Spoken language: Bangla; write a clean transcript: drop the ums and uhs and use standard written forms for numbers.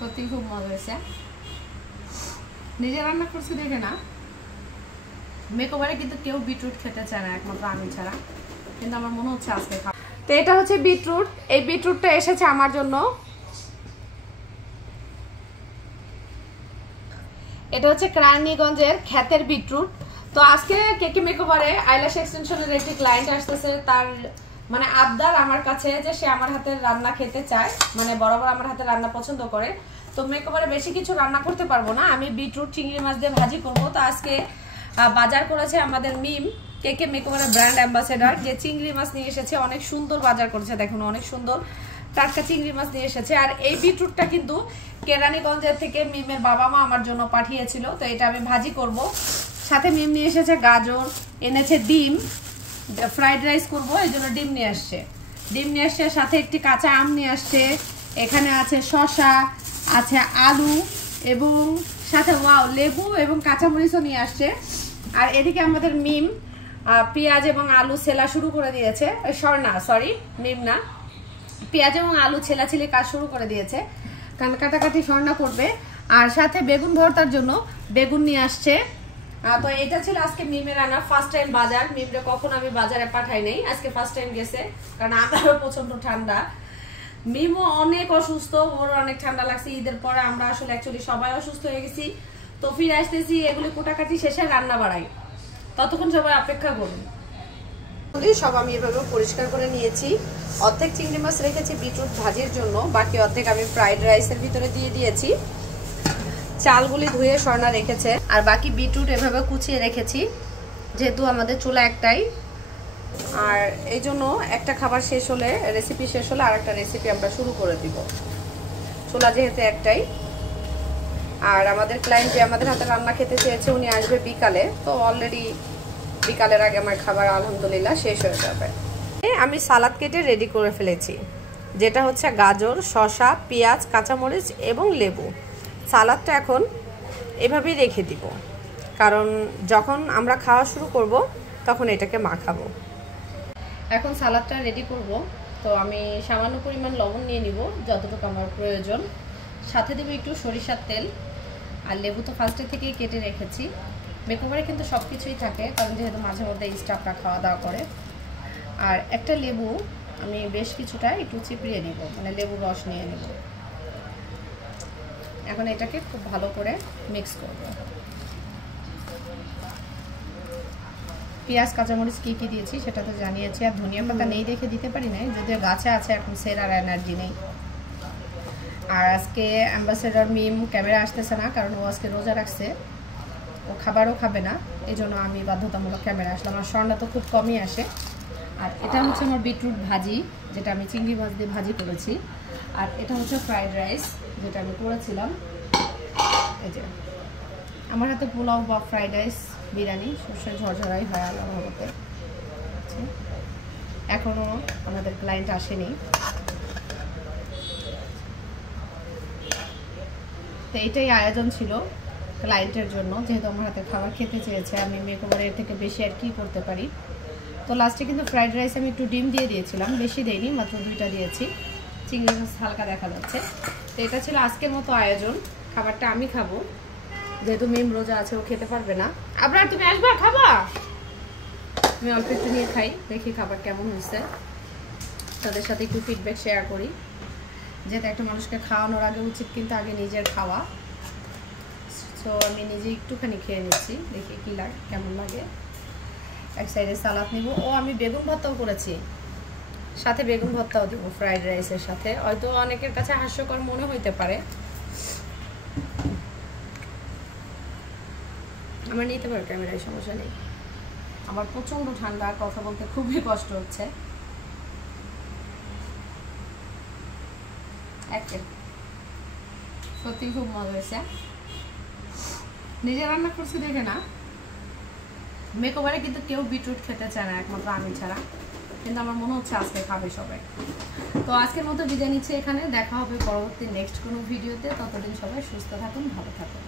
সত্যি খুব মজা হয়েছে। নিজে রান্না করছি দেখে না, মেকওভারে কিন্তু কেউ বিটরুট খেতে চায় না একমাত্র আমি ছাড়া, কিন্তু আমার মনে হচ্ছে আজকে খাবো। তো এটা হচ্ছে বিটরুট, এই বিটরুটটা এসেছে আমার জন্য। এটা হচ্ছে কেরানীগঞ্জের খ্যাতের বিটরুট। তো আজকে কেকে মেকওভারে আইল্যাশ এক্সটেনশনের একটি ক্লায়েন্ট আসতেছে, তার মানে আবদার আমার কাছে যে সে আমার হাতের রান্না খেতে চায়, মানে বরাবর আমার হাতের রান্না পছন্দ করে। তো মেকওভারে বেশি কিছু রান্না করতে পারবো না, আমি বিটরুট চিংড়ি মাছ দিয়ে ভাজি করবো। তো আজকে বাজার করেছে আমাদের মিম, কেকে মেকওভারের ব্র্যান্ড অ্যাম্বাসেডর, যে চিংড়ি মাছ নিয়ে এসেছে। অনেক সুন্দর বাজার করেছে, দেখুন অনেক সুন্দর টাটকা চিংড়ি মাছ নিয়ে এসেছে। আর এই বিটরুটটা কিন্তু কেরানীগঞ্জের থেকে মিমের বাবা মা আমার জন্য পাঠিয়েছিল। তো এটা আমি ভাজি করব। সাথে মিম নিয়ে এসেছে গাজর, এনেছে ডিম, ফ্রাইড রাইস করবো এই জন্য ডিম নিয়ে আসছে। সাথে একটি কাঁচা আম নিয়ে আসছে, এখানে আছে শসা, আছে আলু এবং সাথে লেবু এবং কাঁচামরিচও নিয়ে আসছে। আর এদিকে আমাদের মিম পেঁয়াজ এবং আলু ছেলা শুরু করে দিয়েছে। মিম না, পেঁয়াজ এবং আলু ছেলাছিলি কাজ শুরু করে দিয়েছে, কারণ কাটাকাটি স্বর্ণা করবে। আর সাথে বেগুন ভর্তার জন্য বেগুন নিয়ে আসছে। তো এটা ছিল আজকে মিমের আনা ফার্স্ট টাইম বাজার। মিমরে কখন আমি বাজারে পাঠাই নাই, আজকে ফার্স্ট টাইম গেছে, কারণ আমারও প্রচন্ড ঠান্ডা। মিমও অনেক অসুস্থ, ওর অনেক ঠান্ডা লাগছে। ঈদের পরে আমরা আসলে অ্যাকচুয়ালি সবাই অসুস্থ হয়ে গেছি। তো ফিরে আসতেছি, এগুলি কোটাকাটি শেষে রান্না বাড়াই, ততক্ষণ সবাই অপেক্ষা করুন। সব আমি এভাবে পরিষ্কার করে নিয়েছি। অর্ধেক চিংড়ি মাছ রেখেছি বিটরুট ভাজির জন্য, বাকি অর্ধেক আমি ফ্রাইড রাইসের ভিতরে দিয়ে দিয়েছি। চালগুলি ধুয়ে স্বর্ণা রেখেছে, আর বাকি বিটরুট এভাবে কুচিয়ে রেখেছি, যেহেতু আমাদের চুলা একটাই। আর এই জন্য একটা খাবার শেষ হলে, রেসিপি শেষ হলে আর একটা রেসিপি আমরা শুরু করে দিব, চুলা যেহেতু একটাই। আর আমাদের ক্লায়েন্ট যে আমাদের হাতে রান্না খেতে চেয়েছে, উনি আসবে বিকালে। তো অলরেডি বিকালের আগে আমার খাবার আলহামদুলিল্লাহ শেষ হয়ে যাবে। আমি সালাদ কেটে রেডি করে ফেলেছি, যেটা হচ্ছে গাজর, শসা, পেঁয়াজ, কাঁচামরিচ এবং লেবু। সালাদটা এখন এভাবেই রেখে দিব, কারণ যখন আমরা খাওয়া শুরু করব তখন এটাকে মাখাবো। এখন সালাদটা রেডি করব। তো আমি সামান্য পরিমাণ লবণ নিয়ে নিব, যতটুকু আমার প্রয়োজন। সাথে দেবো একটু সরিষার তেল, আর লেবু তো ফার্স্টে থেকেই কেটে রেখেছি। মেকওভারে কিন্তু সব কিছুই থাকে, কারণ যেহেতু মাঝে মধ্যে স্টাফরা খাওয়া দাওয়া করে। আর একটা লেবু আমি বেশ কিছুটা একটু চিপড়িয়ে নিব, মানে লেবুর রস নিয়ে নিব। এখন এটাকে খুব ভালো করে মিক্স করব। পেঁয়াজ কাঁচামরিচ কী কী দিয়েছি সেটা তো জানিয়েছি। আর ধনিয়া পাতা নেই দেখে দিতে পারি নাই, যদিও গাছে আছে, এখন সেরার এনার্জি নেই। আর আজকে অ্যাম্বাসেডর মিম ক্যামেরা আসতেছে না, কারণ ও আজকে রোজা রাখছে, ও খাবারও খাবে না, এই জন্য আমি বাধ্যতামূলক ক্যামেরা আসলাম। আর স্বর্ণা তো খুব কমই আসে। আর এটা হচ্ছে আমার বিটরুট ভাজি, যেটা আমি চিংড়ি মাছ দিয়ে ভাজি করেছি। আর এটা হচ্ছে ফ্রাইড রাইস, যেটা আমি করেছিলাম। এই যে আমার হাতে পোলাও বা ফ্রাইড রাইস, বিরিয়ানি সবসময় ঝরঝরাই হয় আল্লাহর রহমতে। এখনও আমাদের ক্লায়েন্ট আসেনি, তো এটাই আয়োজন ছিল ক্লায়েন্টের জন্য, যেহেতু আমার হাতে খাবার খেতে চেয়েছে। আমি মেকওভারে এর থেকে বেশি আর কি করতে পারি। তো লাস্টে কিন্তু ফ্রাইড রাইস আমি একটু ডিম দিয়ে দিয়েছিলাম, বেশি দেইনি, মাত্র 2টা দিয়েছি। চিংড়ি মাছ হালকা দেখা যাচ্ছে। তো এটা ছিল আজকের মতো আয়োজন। খাবারটা আমি খাবো, যেহেতু মিম রোজা আছে, ও খেতে পারবে না। আবার তুমি আসবা খাবা? আমি অল্প একটু নিয়ে খাই, দেখি খাবার কেমন হয়েছে, তাদের সাথে একটু ফিডব্যাক শেয়ার করি। যেহেতু একটা মানুষকে খাওয়ানোর আগে উচিত কিন্তু আগে নিজের খাওয়া। সো আমি নিজে একটুখানি খেয়ে নিচ্ছি, দেখি কী লাগে, কেমন লাগে। এক সাইডে সালাদ নিব। ও আমি বেগুন ভর্তাও করেছি, সাথে বেগুন ভর্তাও দেবো ফ্রাইড রাইসের সাথে। হয়তো অনেকের কাছে হাস্যকর মনে হইতে পারে, আমার নিতে পারো ক্যামেরায়, সমস্যা নেই। আমার প্রচণ্ড ঠান্ডা, কথা বলতে খুবই কষ্ট হচ্ছে। সত্যি খুব মজা হয়েছে। নিজে রান্না করছি দেখে না, মেকওভারে কিন্তু কেউ বিটরুট খেতে চায় না একমাত্র আমি ছাড়া, কিন্তু আমার মনে হচ্ছে আজকে খাবে সবাই। তো আজকের মতো বিদায় নিচ্ছি এখানে, দেখা হবে পরবর্তী নেক্সট কোনো ভিডিওতে। ততদিন সবাই সুস্থ থাকুন, ভালো থাকুন।